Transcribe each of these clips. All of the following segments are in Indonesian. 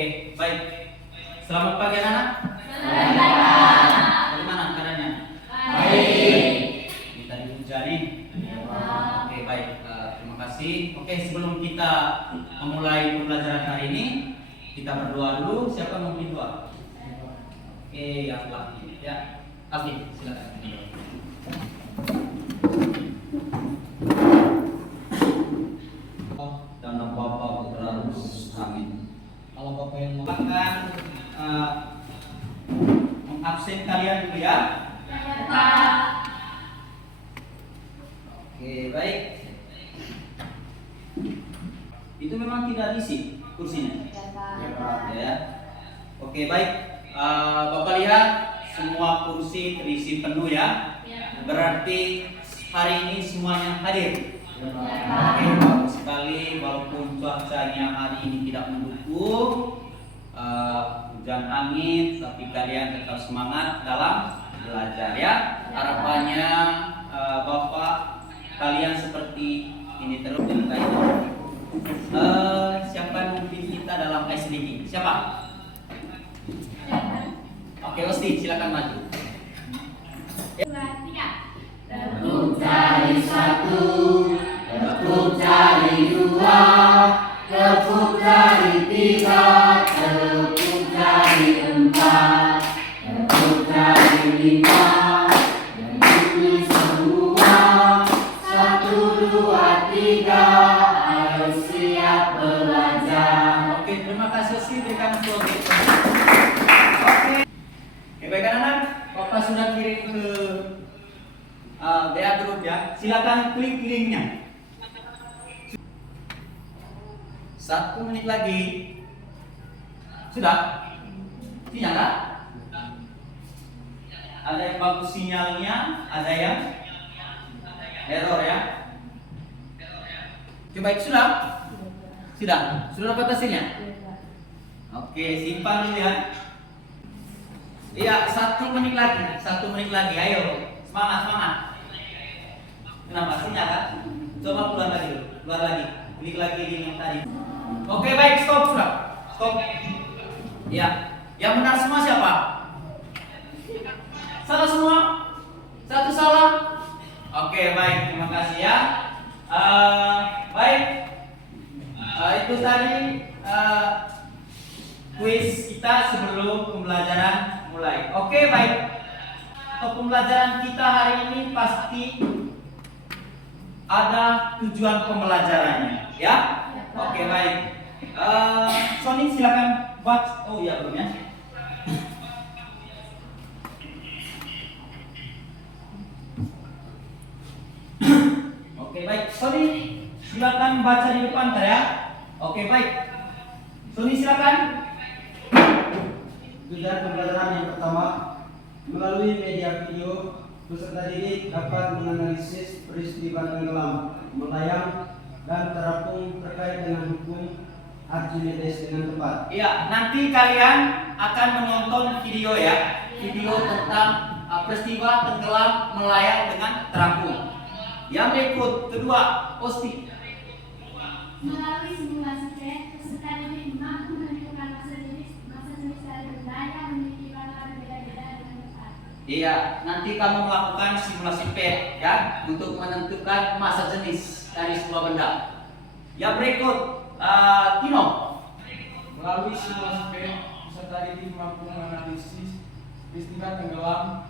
Oke, baik. Selamat pagi anak-anak. Selamat pagi. Dari mana keadaannya? Baik. Ini tadi hujan nih. Oke, baik. Terima kasih. Oke, sebelum kita memulai pembelajaran hari ini, kita berdoa dulu. Siapa mau bikin doa? Oke, yang laki. Ya, Alvin, silakan. Dan nama Bapa, Putra, Roh Kudus. Amin. Kalau Bapak yang mau Akan mengabsen kalian dulu ya. Ya, Pak. Oke, baik. Itu memang tidak diisi kursinya. Ya, Pak. Ya. Oke, baik. Bapak lihat semua kursi terisi penuh ya. Berarti hari ini semuanya hadir. Oke, bagus sekali. Walaupun cuacanya hari ini tidak mendukung, hujan angin, tapi kalian tetap semangat dalam belajar ya. Harapannya Bapak kalian seperti ini terus. Siapa yang memimpin kita dalam ice breaking? Siapa? Oke, Osti, silakan maju. Tekuk jari satu, tekuk jari dua, tekuk jari tiga, tekuk jari empat, tekuk jari lima, dan ini semua. Satu, dua, tiga, ayo siap belajar. Oke, terima kasih Osti, berikan applause. Oke, baik anak-anak, Bapak sudah kirim ke WA grup ya. Silakan klik linknya. 1 menit lagi. Sudah? Sinyal? Ada yang bagus sinyalnya, ada yang error ya. Oke, baik, sudah? Sudah? Sudah dapat hasilnya? Oke, simpan dulu ya. Iya, 1 menit lagi. 1 menit lagi, ayo. Semangat, semangat. Kenapa? Sinyal kan? Coba keluar lagi dulu. Keluar lagi. Klik lagi link yang tadi. Oke, baik, stop sudah. Stop. Ya. Yang benar semua siapa? Salah semua? Satu salah? Oke, baik. Terima kasih ya. Baik. Itu tadi kuis kita sebelum pembelajaran mulai. Oke, baik. Untuk pembelajaran kita hari ini pasti ada tujuan pembelajarannya, ya? Oke, baik. Sony silakan buat. Oh iya, belum ya. Oke, baik. Sony silakan baca di depan ya. Oke, baik. Sony silakan. tujuan pembelajaran yang pertama, melalui media video, peserta didik dapat menganalisis peristiwa tenggelam, melayang, dan terapung terkait dengan hukum Archimedes dengan tepat. Iya, nanti kalian akan menonton video ya, video tentang peristiwa tenggelam melayang dengan terapung. Yang berikut, kedua, Osti. Melalui simulasi tes, peserta didik mampu menentukan masa jenis dari benda yang memiliki warna berbeda-beda dengan tepat. Iya, nanti kamu melakukan simulasi PET ya untuk menentukan masa jenis dari sebuah benda. Yang berikut, Tino. Melalui simulasi PET, peserta didik mampu menganalisis peristiwa tenggelam,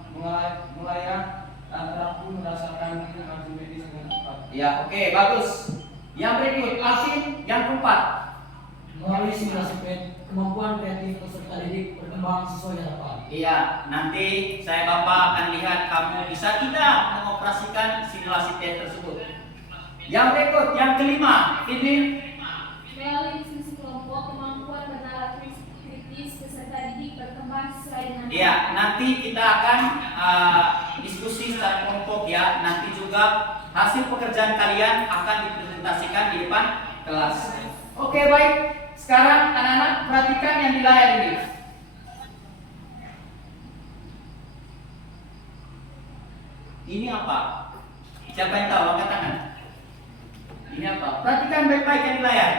melayang, dan terapung merasakan hukum Archimedes dengan tepat. Ya, oke, bagus. Yang berikut, Alvin, yang keempat. Melalui simulasi PET, kemampuan kreatif peserta didik berkembang sesuai harapan. Iya, nanti saya Bapak akan lihat kamu bisa tidak mengoperasikan simulasi PET tersebut. Yang berikut, yang kelima, ini. Melalui diskusi kelompok, kemampuan bernalar kritis peserta didik berkembang sesuai dengan. Iya, nanti kita akan diskusi secara kelompok ya. Nanti juga hasil pekerjaan kalian akan dipresentasikan di depan kelas. Oke, baik. Sekarang anak-anak perhatikan yang di layar ini. Ini apa? Siapa yang tahu? Angkat tangan. Ini apa? Perhatikan baik-baik yang di layar.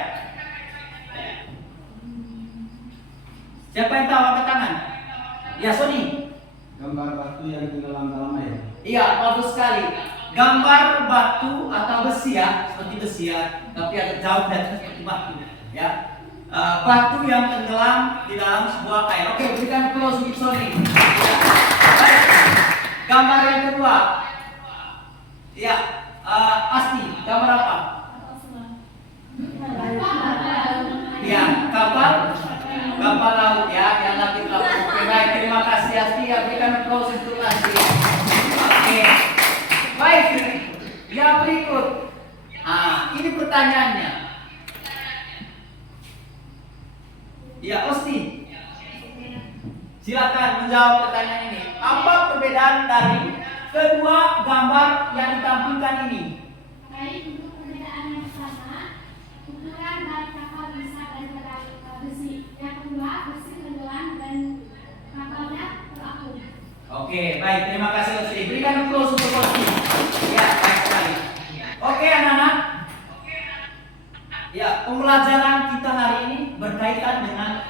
Siapa yang tahu angkat tangan? Ya, Sony. Gambar batu yang tenggelam dalam air. Iya, bagus sekali. Gambar batu atau besi ya, seperti besi ya, tapi agak jauh dan seperti batu ya. Batu yang tenggelam di dalam sebuah air. Oke, berikan close untuk Sony. Ya. Baik. Gambar yang kedua. Ya, Asti, gambar apa? Ya, kapal laut ya, yang nanti laut. Oke, baik, terima kasih Asti. Ya, berikan close untuk Asti. Oke, baik. Yang berikut. Ini pertanyaannya. Ya, Asti. Silakan menjawab pertanyaan ini. Apa perbedaan dari kedua gambar yang ditampilkan ini? Baik, untuk perbedaan yang pertama, ukuran dari kapal besar dan besi. Yang kedua, besi tenggelam dan kapalnya terapung. Oke, baik. Terima kasih Asti. Berikan close untuk Asti. Ya, baik sekali. Oke, anak-anak. Ya, pembelajaran kita hari ini berkaitan dengan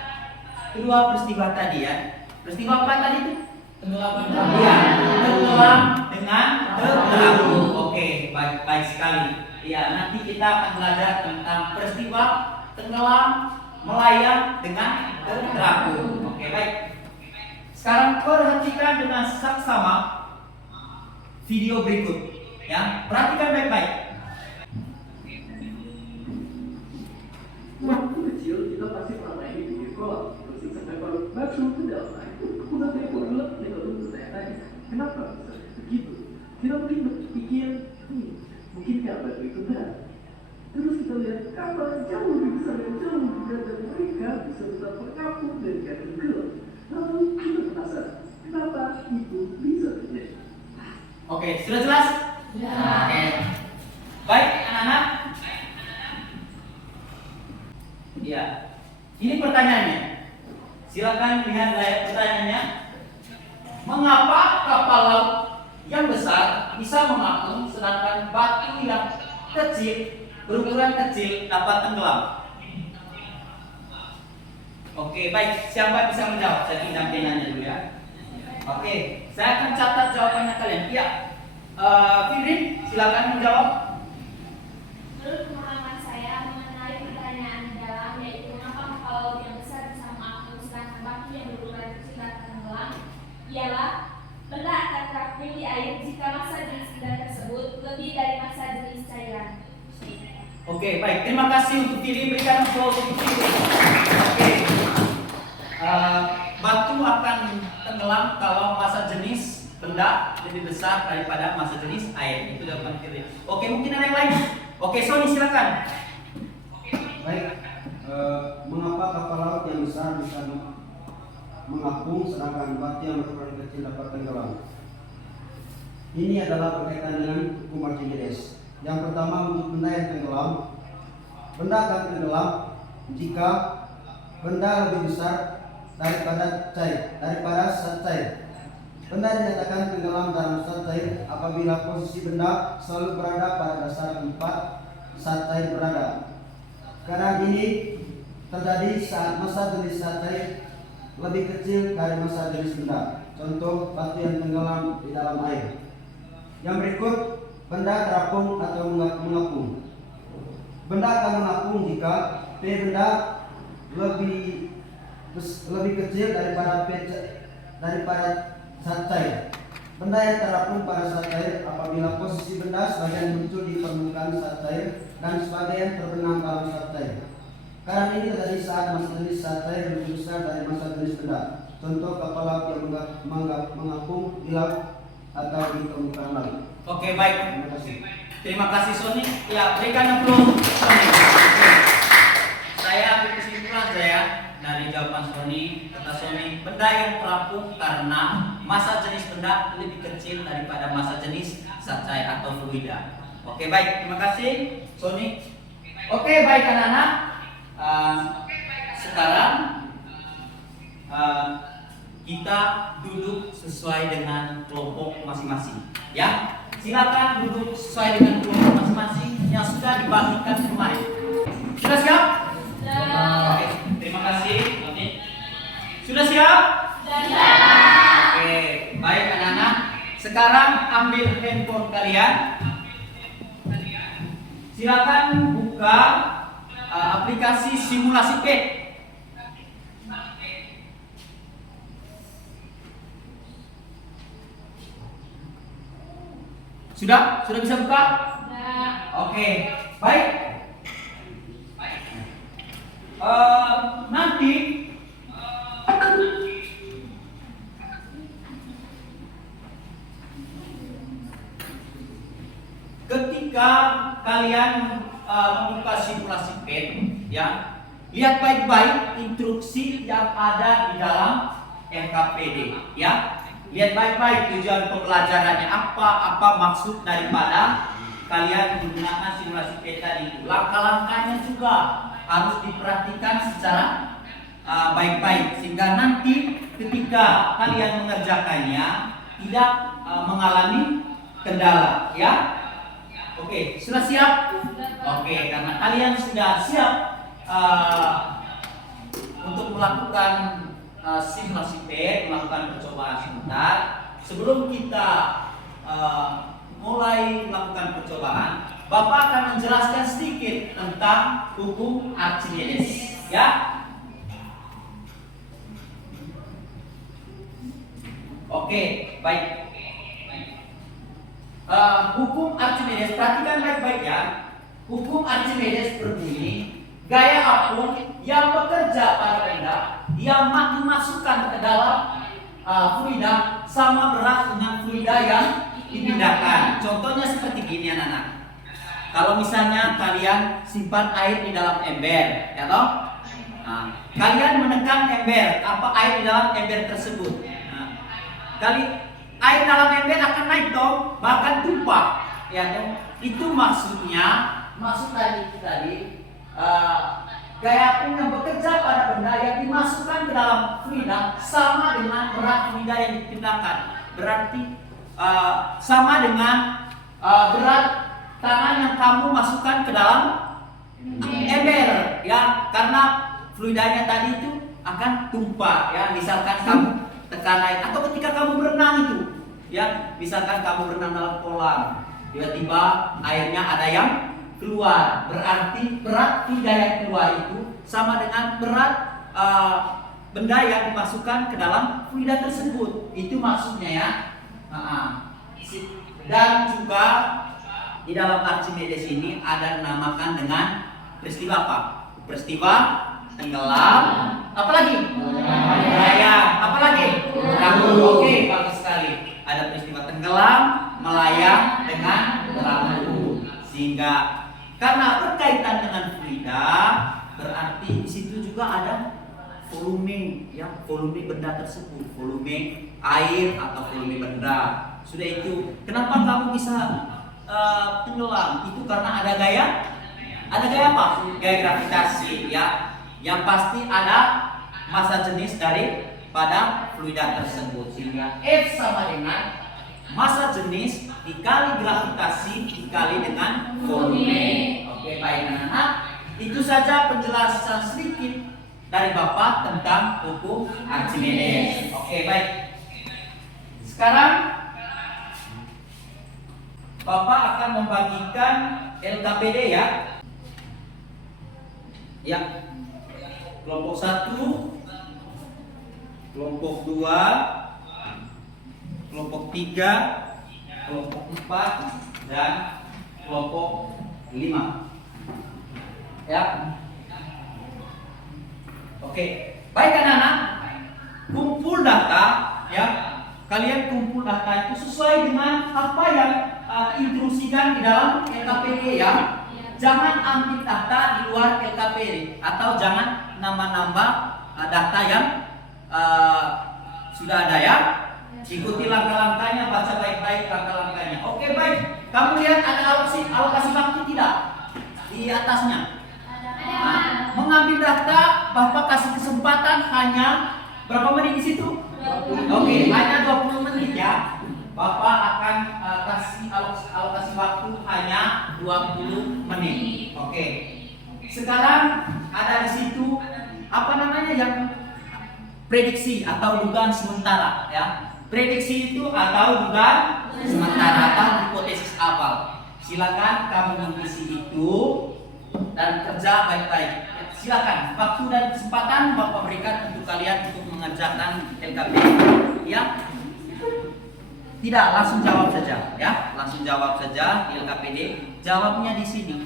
kedua peristiwa tadi ya. Peristiwa apa tadi itu? Tenggelam. Iya, tenggelam dengan terapung. Oke, baik sekali. Iya, nanti kita akan belajar tentang peristiwa tenggelam melayang dengan terapung. Oke, baik. Sekarang perhatikan dengan saksama video berikut. Ya, perhatikan baik-baik. Waktu kecil kita pasti pernah main di pinggir kolam, terus sampai baru masuk ke dalam air. Udah tembok gelap kita tunggu tanya, kenapa bisa begitu? Kita mungkin berpikir, mungkin kapal itu berat. Terus kita lihat kapal jauh lebih besar dan jauh lebih berat dan mereka bisa tetap terkapung dan gak tenggelam. Lalu kita penasaran, kenapa itu bisa terjadi? Oke, sudah jelas? Ya. Oke. Baik, anak-anak. Ya, ini pertanyaannya. Silakan lihat layar pertanyaannya. Mengapa kapal laut yang besar bisa mengapung sedangkan batu yang kecil berukuran kecil dapat tenggelam? Oke, baik. Siapa bisa menjawab? Saya pinjam penanya dulu ya. Oke, saya akan catat jawabannya kalian. Ya, Fibrin, silakan menjawab. Menurut pemahaman saya mengenai pertanyaan di dalam, yaitu mengapa kapal laut yang besar bisa mengapung sedangkan batu yang berukuran kecil dapat tenggelam, ialah benda akan terapung di air jika massa jenis benda tersebut lebih dari massa jenis cairan. Oke, baik. Terima kasih untuk Fibrin. Berikan applause untuk Fibrin. Oke. Batu akan tenggelam kalau massa jenis benda lebih besar daripada massa jenis air. Itu jawaban Fibrin. Oke, mungkin ada yang lain. Oke, Sony silakan. Baik, mengapa kapal laut yang besar bisa mengapung sedangkan batu yang berukuran kecil dapat tenggelam? Ini adalah berkaitan dengan hukum Archimedes. Yang pertama, untuk benda yang tenggelam, benda akan tenggelam jika benda lebih besar daripada zat cair. Benda dinyatakan tenggelam dalam zat cair apabila posisi benda selalu berada pada dasar tempat zat cair berada. Keadaan ini terjadi saat massa jenis zat cair lebih kecil dari massa jenis benda. Contoh, batu yang tenggelam di dalam air. Yang berikut, benda terapung atau mengapung. Benda akan mengapung jika P benda lebih kecil daripada zat cair. Benda yang terapung pada zat cair apabila posisi benda sebagian muncul di permukaan zat cair dan sebagian terbenam dalam zat cair. Keadaan ini terjadi saat massa jenis zat cair lebih besar dari massa jenis benda. Contoh, kapal laut yang mengapung di laut atau di permukaan laut. Oke, baik. Terima kasih. Terima kasih Sony. Ya, berikan applause Sony. Oke. Saya ambil kesimpulan saya dari jawaban Sony. Kata Sony, benda yang terapung karena massa jenis benda lebih kecil daripada massa jenis zat cair atau fluida. Oke, baik. Terima kasih Sony. Oke, baik anak-anak. Sekarang kita duduk sesuai dengan kelompok masing-masing. Ya, silakan duduk sesuai dengan kelompok masing-masing yang sudah dibagikan kemarin. Sudah siap? Oke, terima kasih. Sekarang ambil handphone kalian. Silakan buka aplikasi simulasi pet. Sudah? Sudah bisa buka? Oke, baik. Nanti ketika kalian membuka simulasi PET, ya, lihat baik-baik instruksi yang ada di dalam LKPD, ya. Lihat baik-baik tujuan pembelajarannya apa maksud daripada kalian menggunakan simulasi PET tadi itu. Langkah-langkahnya juga harus diperhatikan secara baik-baik sehingga nanti ketika kalian mengerjakannya tidak mengalami kendala, ya. Oke, sudah siap? Oke, karena kalian sudah siap untuk melakukan simulasi PET, melakukan percobaan sebentar. Sebelum kita mulai melakukan percobaan, Bapak akan menjelaskan sedikit tentang hukum Archimedes, ya. Oke, baik. Hukum Archimedes, perhatikan baik-baik ya. Hukum Archimedes berbunyi, gaya apung yang bekerja pada benda yang dimasukkan ke dalam fluida sama berat dengan fluida yang dipindahkan. Contohnya seperti gini anak-anak. Kalau misalnya kalian simpan air di dalam ember, ya toh? Kalian menekan ember, air di dalam ember tersebut. Air dalam ember akan naik dong, bahkan tumpah, ya toh? Itu maksud tadi gaya apung yang bekerja pada benda yang dimasukkan ke dalam fluida sama dengan berat fluida yang dipindahkan. Berarti sama dengan berat tangan yang kamu masukkan ke dalam ember, ya, karena fluidanya tadi itu akan tumpah, ya. Misalkan kamu tekan air atau ketika kamu berenang itu, ya, misalkan kamu berenang dalam kolam, tiba-tiba airnya ada yang keluar, berarti berat fluida yang keluar itu sama dengan berat benda yang dimasukkan ke dalam fluida tersebut. Itu maksudnya, ya. Dan juga di dalam Archimedes ini ada dinamakan dengan peristiwa apa? Peristiwa tenggelam, apalagi? Melayang, apalagi? Perahu. Oke, bagus sekali. Ada peristiwa tenggelam, melayang dengan perahu. Sehingga karena berkaitan dengan fluida, berarti di situ juga ada volume, ya, volume benda tersebut, volume air atau volume benda. Sudah itu, kenapa kamu bisa tenggelam? Itu karena ada gaya apa? Gaya gravitasi, ya. Yang pasti ada massa jenis daripada fluida tersebut, sehingga F sama dengan massa jenis dikali gravitasi dikali dengan volume. Oke, baik anak-anak. Itu saja penjelasan sedikit dari Bapak tentang hukum Archimedes. Oke, baik. Sekarang Bapak akan membagikan LKPD, ya. Ya. Kelompok 1, kelompok 2, kelompok 3, kelompok 4, dan kelompok 5. Ya. Oke. Baik anak-anak. Kumpul data, ya. Kalian kumpul data itu sesuai dengan apa yang diinstruksikan di dalam LKPD, ya. Jangan ambil data di luar LKPD atau jangan nambah-nambah data yang sudah ada, ya. Ikuti langkah-langkahnya, baca baik-baik langkah-langkahnya. Oke, baik. Kamu lihat ada alokasi waktu tidak di atasnya? Mengambil data, Bapak kasih kesempatan hanya berapa menit di situ? Oke, hanya 20 menit, ya. Bapak akan kasih alokasi waktu hanya 20 menit. Oke. Sekarang ada di situ apa namanya yang prediksi atau dugaan sementara, ya. Prediksi itu atau dugaan sementara atau hipotesis awal. Silakan kamu mengisi itu dan kerja baik-baik. Silakan, waktu dan kesempatan Bapak berikan untuk kalian untuk mengerjakan LKPD. Ya, tidak langsung jawab saja, ya, langsung jawab saja di LKPD. Jawabnya di sini.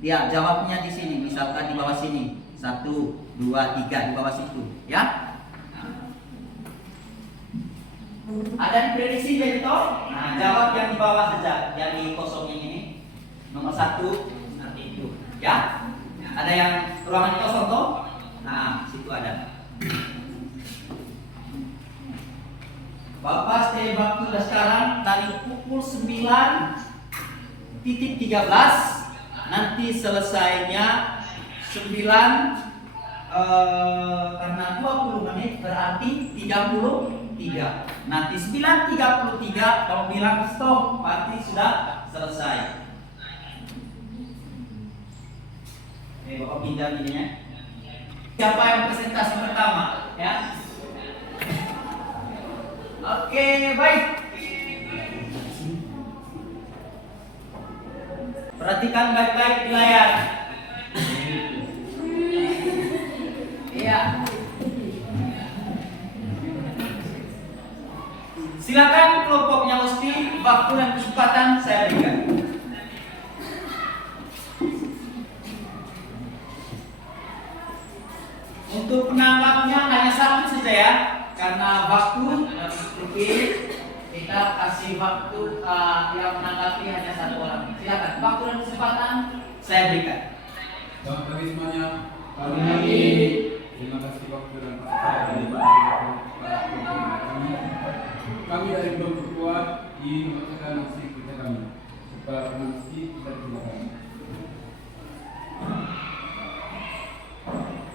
Ya, jawabnya di sini. Misalkan di bawah sini, 1, 2, 3 di bawah situ, ya. Ada di prediksi editor. Nah, jawab yang di bawah saja, yang di kosongin ini. Nomor 1 seperti itu, ya. Ada yang ruangan kosong toh? Nah, situ ada. Bapak stay waktu sekarang dari pukul 9:13. Nanti selesainya 9 karena 20 menit berarti 33. Nanti 9:33 kalau bilang stop berarti sudah selesai. Oke, Bapak pinjam ininya. Siapa yang presentasi pertama? Ya. Oke, baik. Perhatikan baik-baik di layar. Iya. Silakan kelompoknya mesti waktu dan kesempatan saya berikan. Untuk penanggapnya hanya 1 saja ya, karena waktu lebih kita kasih waktu yang menanggapi hanya 1 orang. Silakan, waktu dan kesempatan saya berikan. Selamat pagi semuanya. Pagi. Terima kasih waktu dan kesempatan kami dari Blok Kuat ingin membacakan nasib kita kami. Kepala Komisi kita digunakan.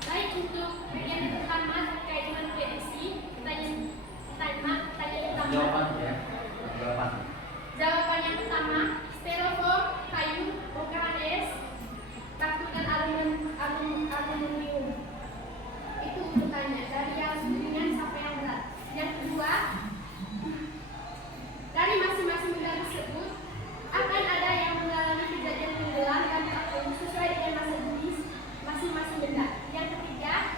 Baik, untuk bagian pertama terkait dengan prediksi, pertanyaan pertama. Jawaban yang pertama, styrofoam, kayu, bongkahan es, batu dan aluminium. Itu urutannya dari yang ringan sampai yang berat. Yang kedua, dari masing-masing benda tersebut akan ada yang mengalami kejadian tenggelam dan terapung sesuai dengan masa jenis masing-masing benda. Yang ketiga,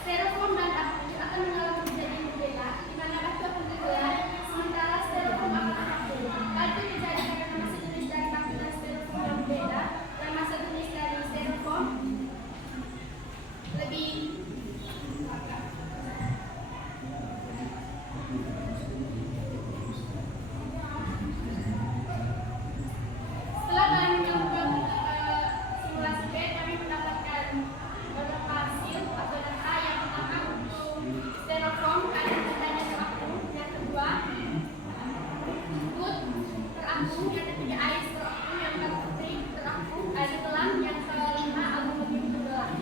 styrofoam dan abu akan mengalami kejadian berbeda, di mana batu akan tenggelam sementara styrofoam akan terapung. Hal itu terjadi karena masa jenis dari batu dan styrofoam yang berbeda, dan masa jenis dari styrofoam lebih setelah kami melakukan simulasi B, kami mendapatkan beberapa hasil atau data. Yang pertama untuk styrofoam keadaan bendanya terapung, yang kedua wood terapung, yang ketiga air terapung, yang keempat terapung, air telang, yang kelima aluminium tenggelam.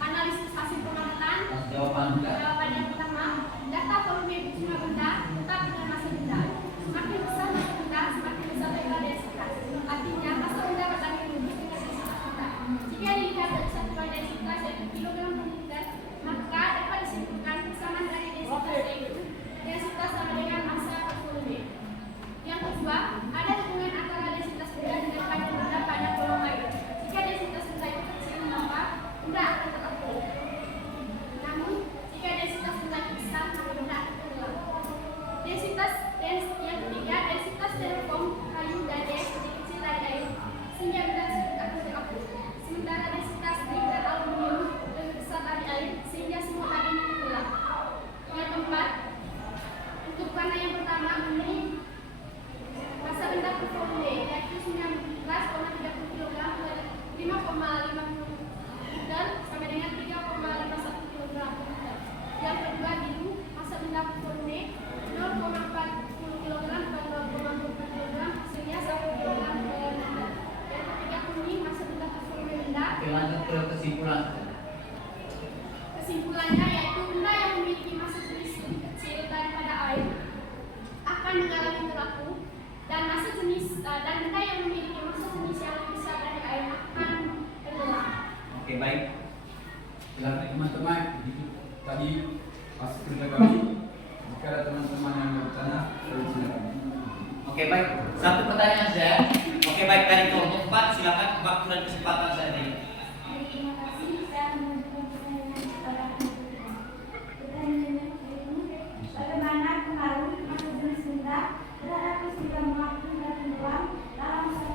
Analisis hasil pengamatan. Jawaban yang pertama, data volume jumlah benda tetap dengan masa benda. Semakin besar masa benda, semakin besar lebar densitas. Artinya masa benda bertambah lurus dengan densitas benda. Jika dilihat dari satuan densitas yaitu kilogram per liter, maka dapat disimpulkan kesamaan dari densitas yaitu densitas sama dengan massa per volume. Yang kedua, ada hubungan antara densitas benda dengan kadar benda pada kolom air. Jika densitas benda itu kecil, maka benda akan terapung. Namun, jika densitas benda besar, maka benda akan tenggelam. Yang ketiga, densitas styrofoam, kayu, dan es lebih kecil dari air, sehingga benda tersebut akan terapung. Sementara densitas zinc dan aluminium lebih besar dari air, sehingga semua tadinya tenggelam. Yang keempat, untuk warna yang pertama ini masa benda per volume yaitu 19,30 kg per 5,50 liter sama dengan 3,51 kg per liter. Yang kedua biru, masa benda per volume 0,40 kg per 0,24 kg hasilnya 1 kg per liter. Yang ketiga kuning, masa benda per volume benda. Oke, lanjut ke kesimpulan. Kesimpulannya yaitu benda yang memiliki masa jenis lebih kecil daripada air akan mengalami terapung, dan dan benda yang memiliki masa jenis yang lebih besar dari air akan tenggelam. Oke, baik. Silakan teman-teman. Tadi hasil kerja kami Jika ada teman-teman yang bertanya, silakan. Oke, baik. Satu pertanyaan saja. Oke, baik, dari kelompok 4 silakan waktu dan kesempatan saya ini. Terima kasih. Saya mengajukan pertanyaan kepada pertanyaannya ini, bagaimana pengaruh masa jenis benda terhadap peristiwa mengapung dan tenggelam dalam masa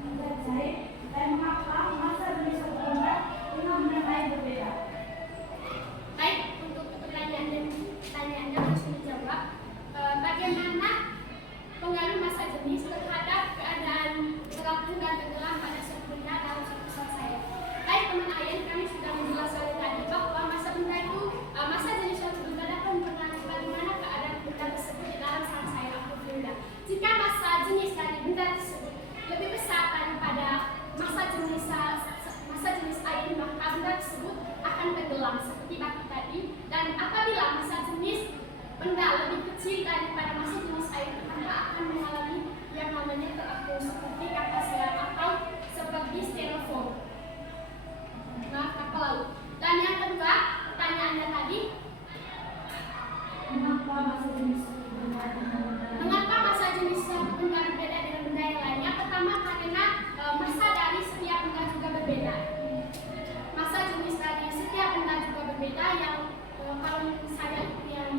benda cair, dan mengapa masa jenis benda dengan benda lain berbeda? Baik, untuk pertanyaannya langsung dijawab. Bagaimana pengaruh masa jenis terhadap keadaan terapung dan tenggelam pada suatu benda dalam suatu saat saya? Baik teman ayat, kami sudah menjelaskan tadi bahwa masa benda itu masa jenis suatu benda dapat mempengaruhi bagaimana keadaan benda tersebut di dalam saat saya atau benda. Jika masa jenis dari benda tersebut lebih besar daripada masa jenis air, maka benda tersebut akan tenggelam seperti batu tadi. Dan apabila masa jenis benda lebih kecil daripada masa jenis air, maka akan mengalami yang namanya terapung seperti kapal selam atau seperti styrofoam. Nah, kapal laut. Dan yang kedua, pertanyaannya tadi, mengapa masa jenis benda berbeda dengan benda yang lainnya? Pertama, karena masa dari setiap benda juga berbeda. Masa jenis dari setiap benda juga berbeda, yang kalau saya yang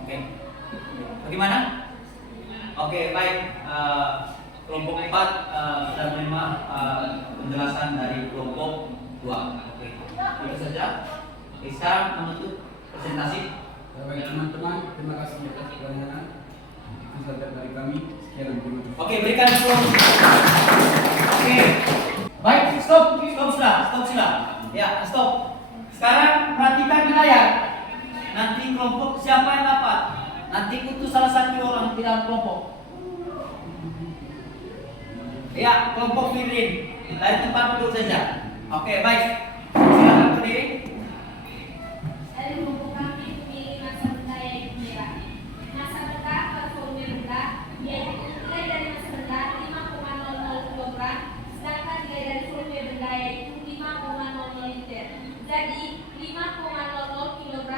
Oke. Bagaimana? Oke, baik. Kelompok 4 sudah menerima penjelasan dari kelompok 2. Oke. Itu saja. Oke, sekarang menutup presentasi. Baik teman-teman, terima kasih atas pertanyaan. Itu saja dari kami. Sekian dan terima kasih. Oke, berikan aplaus. Oke. Baik, stop sudah. Ya, stop. Sekarang perhatikan di layar. Nanti kelompok siapa yang dapat? Nanti utus salah satu orang di dalam kelompok. Ya, kelompok Firin dari tempat duduk saja. Oke, baik. Silakan berdiri. dari kelompok kami memilih masa benda yaitu merah. Masa benda per volume benda yaitu nilai dari masa benda 5,00 kg, sedangkan nilai dari volume benda yaitu 5,00 liter. Jadi 5,00 kg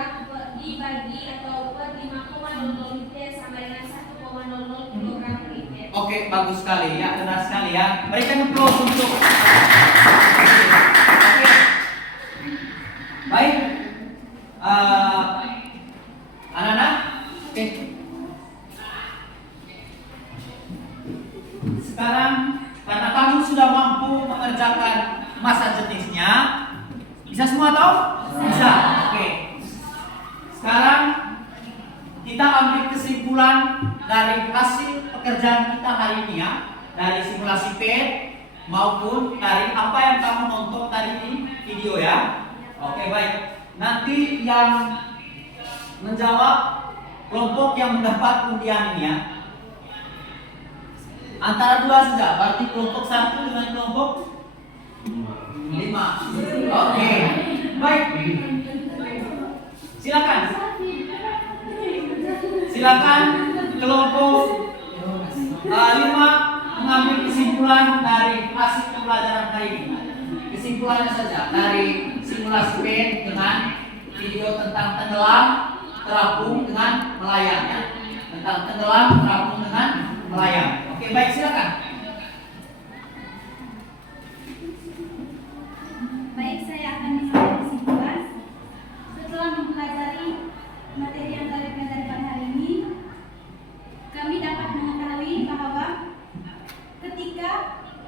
dibagi atau per 5,00 liter sama dengan 1,00 kg per liter. Oke, bagus sekali ya, benar sekali ya. Berikan aplaus untuk. Oke. Baik. Anak-anak, oke. Sekarang karena kamu sudah mampu mengerjakan masa jenisnya, bisa semua tahu? Bisa. Oke. Sekarang kita ambil kesimpulan dari hasil pekerjaan kita hari ini ya, dari simulasi PET maupun dari apa yang kamu nonton tadi di video ya. Oke, baik. Nanti yang menjawab kelompok yang mendapat undian ini ya, antara dua saja, berarti kelompok 1 dengan kelompok 5. Oke, baik. Silakan kelompok 5 mengambil kesimpulan dari hasil pembelajaran hari ini. Kesimpulannya saja dari simulasi PET dengan video tentang tenggelam, terapung dengan melayang ya. Tentang tenggelam, terapung dengan melayang. Oke, baik, silakan. Baik, saya akan menyampaikan kesimpulan. Setelah mempelajari materi yang kami pelajari pada hari ini, kami dapat mengetahui bahwa ketika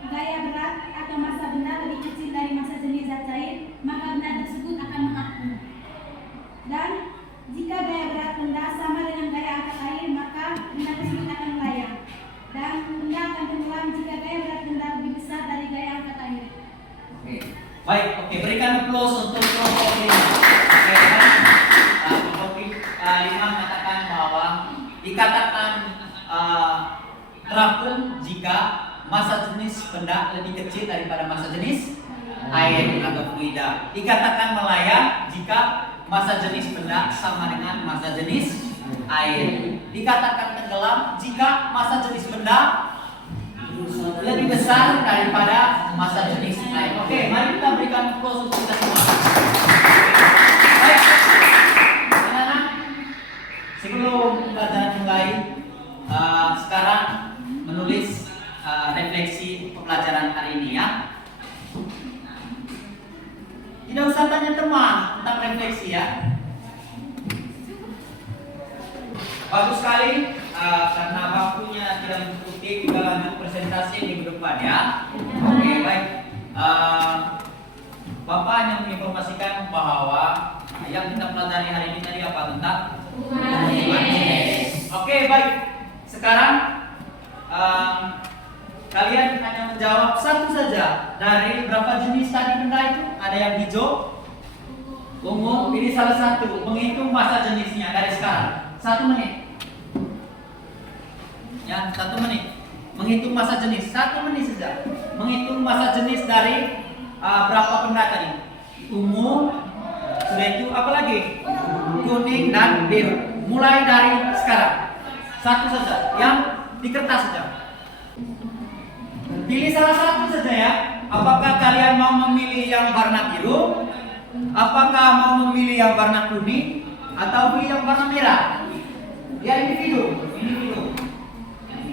gaya berat atau massa benda lebih kecil dari massa jenis zat cair, maka benda tersebut akan mengapung. Dan jika gaya berat benda sama dengan gaya angkat air, maka benda tersebut akan melayang. Dan benda akan tenggelam jika gaya berat benda lebih besar dari gaya angkat air. Oke. Baik, oke, berikan aplaus untuk kelompok 5. Oke, kan? Kelompok 5 mengatakan bahwa dikatakan terapung jika massa jenis benda lebih kecil daripada massa jenis air atau fluida. Dikatakan melayang jika massa jenis benda sama dengan massa jenis air. Dikatakan tenggelam jika massa jenis benda lebih besar daripada massa jenis air. Oke, mari kita berikan aplaus untuk kita semua. Baik. refleksi pembelajaran hari ini ya. Tidak usah tanya teman tentang refleksi ya. Bagus sekali, karena waktunya tidak mencukupi, kita lanjut presentasi minggu depan ya. Oke, baik. Bapak hanya menginformasikan bahwa yang kita pelajari hari ini tadi apa tentang hubungan jenis. Oke, baik. Sekarang kalian hanya menjawab satu saja dari berapa jenis tadi benda itu. Ada yang hijau, ungu. Ini salah satu. Menghitung masa jenisnya dari sekarang. 1 menit. Ya, 1 menit. Menghitung masa jenis. 1 menit saja. Menghitung masa jenis dari berapa benda tadi? Ungu, sudah itu apa lagi? Kuning dan biru. Mulai dari sekarang. Satu saja. Yang di kertas saja. Pilih salah satu saja ya. Apakah kalian mau memilih yang warna biru? Apakah mau memilih yang warna kuning? Atau pilih yang warna merah? Ya, individu.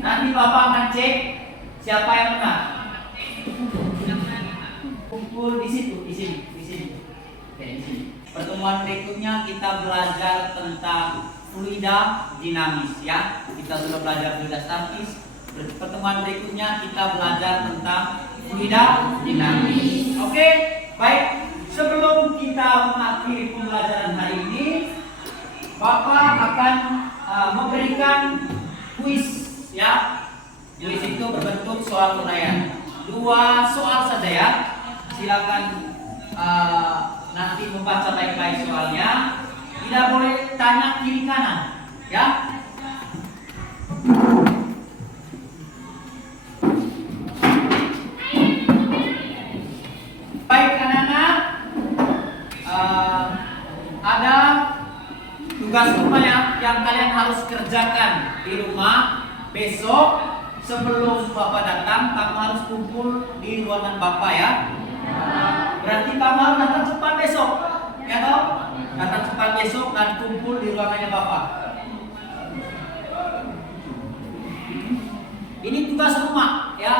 Nanti Bapak akan cek siapa yang menang. Kumpul di situ, di sini. Oke, di sini. Pertemuan berikutnya kita belajar tentang fluida dinamis ya. Kita sudah belajar fluida statis. Pertemuan berikutnya kita belajar tentang fluida dinamis. Oke, baik. Sebelum kita mengakhiri pembelajaran hari ini, Bapak akan memberikan kuis ya. Kuis itu berbentuk soal uraian. 2 soal saja ya. Silakan nanti membaca baik-baik soalnya. Tidak boleh tanya kiri kanan ya. Baik anak-anak, ada tugas rumah yang kalian harus kerjakan di rumah besok. Sebelum Bapak datang, kamu harus kumpul di ruangan Bapak ya. Berarti kamu harus datang cepat besok, ya toh? Datang cepat besok dan kumpul di ruangannya Bapak. Ini tugas rumah ya.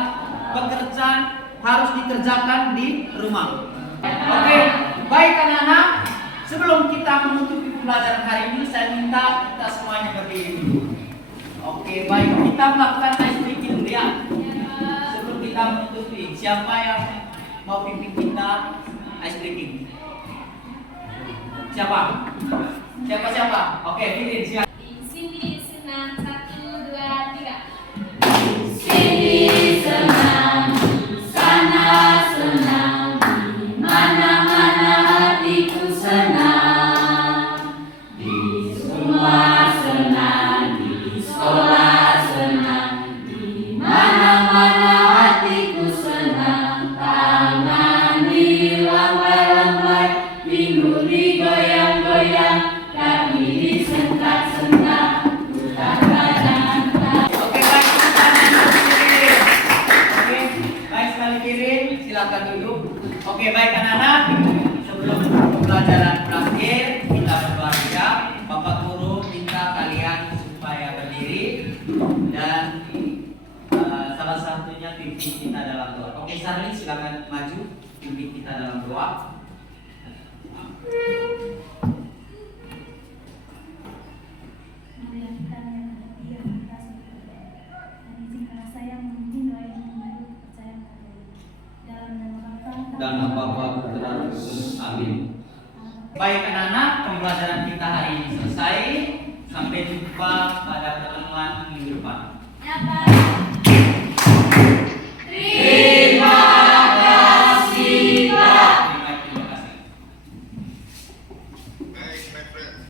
Pekerjaan harus dikerjakan di rumah. Oke, baik anak-anak. Sebelum kita menutupi pembelajaran hari ini, saya minta kita semuanya berdiri dulu. Oke, baik. Kita melakukan ice breaking dulu ya. Sebelum kita menutupi, siapa yang mau pimpin kita ice breaking? Siapa? Oke, pilih siapa? Di sini senang 1, 2, 3. Sini senang, sana senang, di mana-mana hatiku senang. Di rumah senang, di sekolah senang, di mana-mana hatiku senang. Tangan dilambai-lambai, pinggul digoyang-goyang, kaki disentak-sentak, putar badan. Oke, baik. Oke, baik sekali kirim. Silakan duduk. Oke, baik anak-anak. Sebelum pembelajaran berakhir, kita berdoa ya. Bapak Guru minta kalian supaya berdiri dan salah satunya pimpin kita dalam doa. Oke, Sarli silakan maju pimpin kita dalam doa. Mari kita menghadapi yang atas dan izinkanlah saya memimpin doa yang menurut kepercayaan kalian. Dalam nama Bapa Dan Bapa Putra Kudus. Amin. Baik anak-anak, pembelajaran kita hari ini selesai.